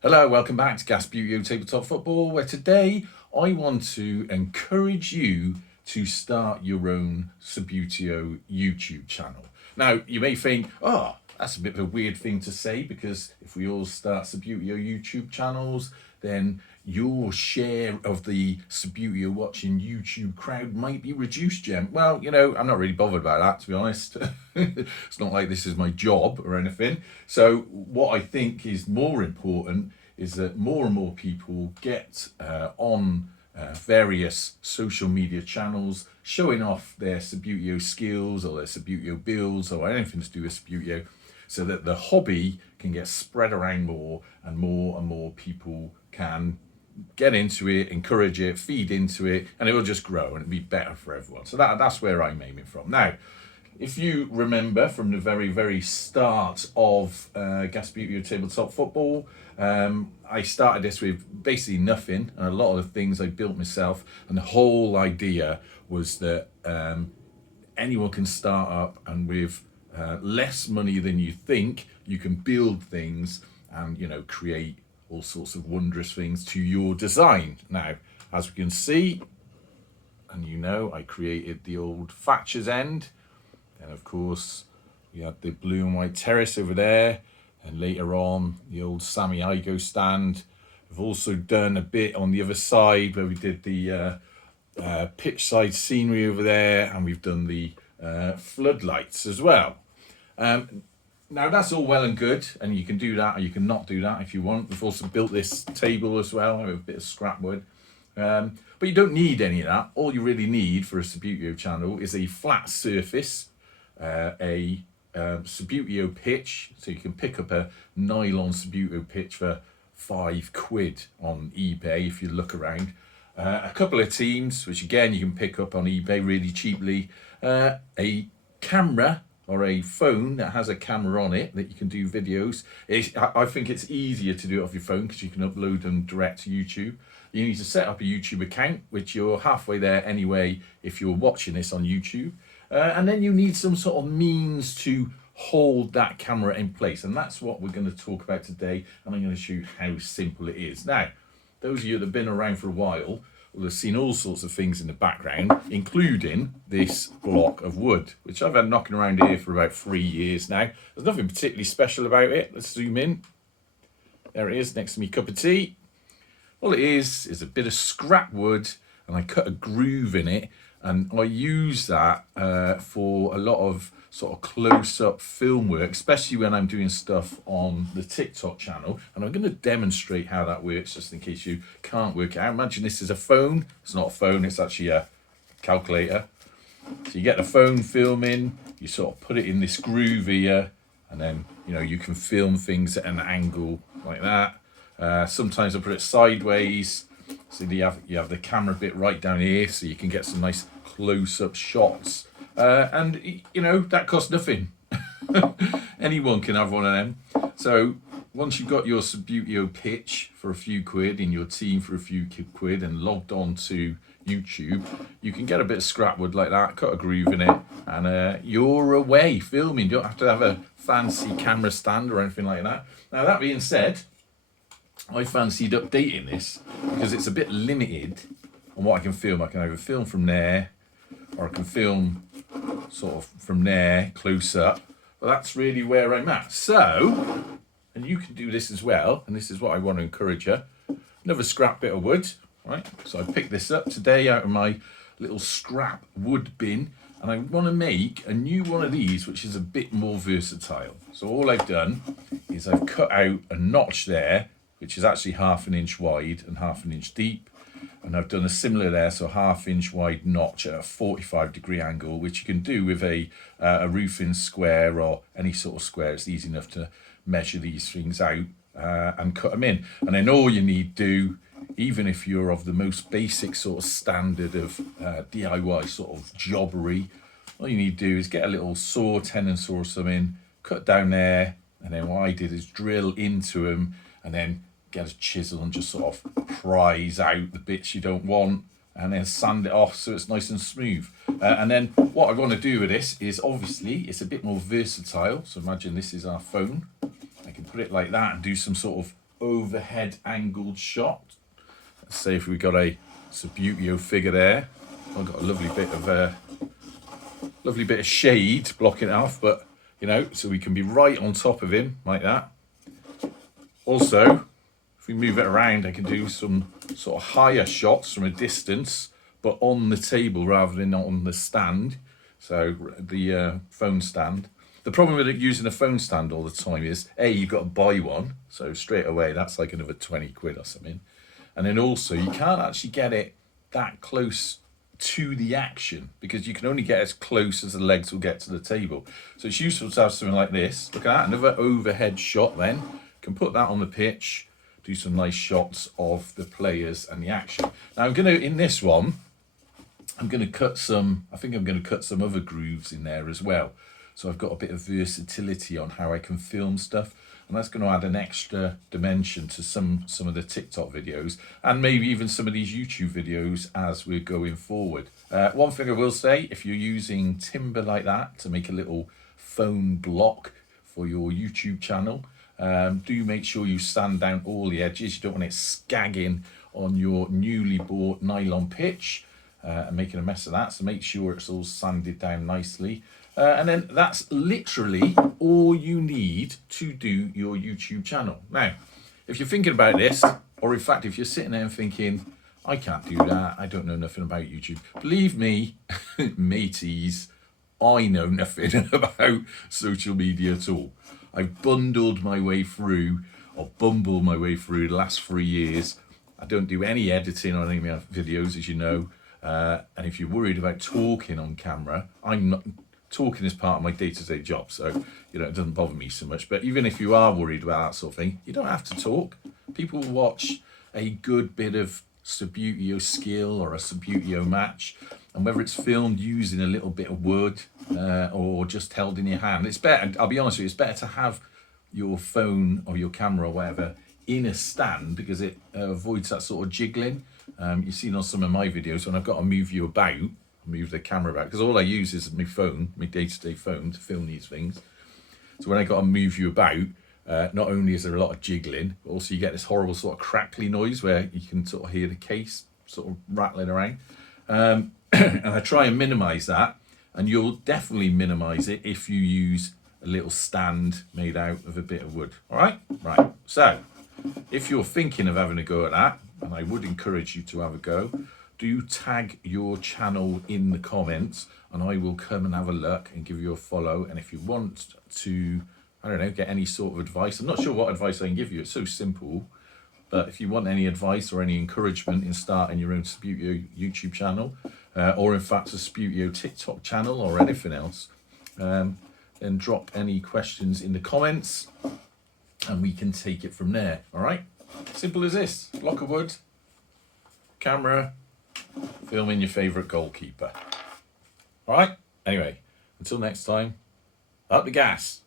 Hello, welcome back to Subbuteo Tabletop Football, where today I want to encourage you to start your own Subbuteo YouTube channel. Now, you may think, oh, that's a bit of a weird thing to say, because if we all start Subbuteo YouTube channels, then your share of the Subbuteo watching YouTube crowd might be reduced, Jem. Well, I'm not really bothered about that, to be honest. It's not like this is my job or anything. So what I think is more important is that more and more people get on various social media channels, showing off their Subbuteo skills or their Subbuteo builds or anything to do with Subbuteo, so that the hobby can get spread around more and more people can get into it, encourage it, feed into it, and it will just grow and it'll be better for everyone. So that's where I'm aiming from. Now, if you remember from the very start of Subbuteo Tabletop Football, I started this with basically nothing, and a lot of the things I built myself, and the whole idea was that anyone can start up, and with less money than you think, you can build things and create all sorts of wondrous things to your design. Now, as we can see, and I created the old Thatcher's End, and of course we had the blue and white terrace over there, and later on the old Sammy Igo stand. We've also done a bit on the other side where we did the pitch side scenery over there, and we've done the floodlights as well. Now that's all well and good, and you can do that or you can not do that if you want. We've also built this table as well with a bit of scrap wood. But you don't need any of that. All you really need for a Subbuteo channel is a flat surface, a Subbuteo pitch, so you can pick up a nylon Subbuteo pitch for £5 on eBay if you look around. A couple of teams, which again you can pick up on eBay really cheaply. A camera or a phone that has a camera on it that you can do videos. I think it's easier to do it off your phone because you can upload them direct to YouTube. You need to set up a YouTube account, which you're halfway there anyway if you're watching this on YouTube. And then you need some sort of means to hold that camera in place. And that's what we're going to talk about today. And I'm going to show you how simple it is. Now, those of you that have been around for a while will have seen all sorts of things in the background, including this block of wood, which I've had knocking around here for about 3 years now. There's nothing particularly special about it. Let's zoom in. There it is, next to me cup of tea. All it is a bit of scrap wood, and I cut a groove in it, and I use that for a lot of sort of close-up film work, especially when I'm doing stuff on the TikTok channel. And I'm going to demonstrate how that works, just in case you can't work it out. Imagine this is a phone. It's not a phone, it's actually a calculator. So you get the phone filming, you sort of put it in this groove here, and then you can film things at an angle like that. Sometimes I put it sideways, so you have the camera bit right down here, so you can get some nice close-up shots. And that costs nothing. Anyone can have one of them. So once you've got your Subbuteo pitch for a few quid in your team for a few quid and logged on to YouTube, you can get a bit of scrap wood like that, cut a groove in it, and you're away filming. You don't have to have a fancy camera stand or anything like that. Now, that being said, I fancied updating this because it's a bit limited on what I can film. I can either film from there, or I can film sort of from there, close up. But that's really where I'm at. So, and you can do this as well, and this is what I want to encourage you. Another scrap bit of wood, right? So I picked this up today out of my little scrap wood bin, and I want to make a new one of these, which is a bit more versatile. So all I've done is I've cut out a notch there, which is actually 1/2 inch wide and 1/2 inch deep. And I've done a similar there, so 1/2 inch wide notch at a 45-degree angle, which you can do with a roofing square or any sort of square. It's easy enough to measure these things out and cut them in. And then all you need to do, even if you're of the most basic sort of standard of DIY sort of jobbery, all you need to do is get a little saw, tenon saw or something, cut down there, and then what I did is drill into them, and then get a chisel and just sort of prise out the bits you don't want, and then sand it off so it's nice and smooth. And then what I want to do with this is, obviously, it's a bit more versatile. So imagine this is our phone. I can put it like that and do some sort of overhead angled shot. Let's say if we got a Subbuteo figure there, I've got a lovely bit of shade blocking it off, but you know, so we can be right on top of him like that. Also, if we move it around, I can do some sort of higher shots from a distance, but on the table rather than on the stand. So the phone stand. The problem with using a phone stand all the time is, A, you've got to buy one. So straight away, that's like another 20 quid or something. And then also, you can't actually get it that close to the action because you can only get as close as the legs will get to the table. So it's useful to have something like this. Look at that, another overhead shot then. Can put that on the pitch, do some nice shots of the players and the action. Now I'm gonna, in this one, I'm gonna cut some, I think I'm gonna cut some other grooves in there as well. So I've got a bit of versatility on how I can film stuff. And that's going to add an extra dimension to some of the TikTok videos and maybe even some of these YouTube videos as we're going forward. One thing I will say, if you're using timber like that to make a little foam block for your YouTube channel, do make sure you sand down all the edges. You don't want it scagging on your newly bought nylon pitch and making a mess of that. So make sure it's all sanded down nicely. And then that's literally all you need to do your YouTube channel. Now, if you're thinking about this, or in fact, if you're sitting there and thinking, I can't do that, I don't know nothing about YouTube. Believe me, mateys, I know nothing about social media at all. I've bumbled my way through the last 3 years. I don't do any editing on any of my videos, as you know. And if you're worried about talking on camera, I'm not. Talking is part of my day-to-day job, so you know it doesn't bother me so much. But even if you are worried about that sort of thing, you don't have to talk. People watch a good bit of Subbuteo skill or a Subbuteo match, and whether it's filmed using a little bit of wood or just held in your hand, it's better. I'll be honest with you, it's better to have your phone or your camera or whatever in a stand because it avoids that sort of jiggling. You've seen on some of my videos when I've got to move you about. Move the camera back because all I use is my phone, my day-to-day phone to film these things. So when I got to move you about, not only is there a lot of jiggling, but also you get this horrible sort of crackly noise where you can sort of hear the case sort of rattling around. And I try and minimize that, and you'll definitely minimize it if you use a little stand made out of a bit of wood. All right? Right. So if you're thinking of having a go at that, and I would encourage you to have a go, do tag your channel in the comments and I will come and have a look and give you a follow. And if you want to, I don't know, get any sort of advice, I'm not sure what advice I can give you, it's so simple, but if you want any advice or any encouragement in starting your own Subbuteo YouTube channel, or in fact a Subbuteo TikTok channel or anything else, then drop any questions in the comments and we can take it from there. All right, simple as this. Block of wood, camera, filming your favourite goalkeeper. All right, anyway, until next time, up the gas.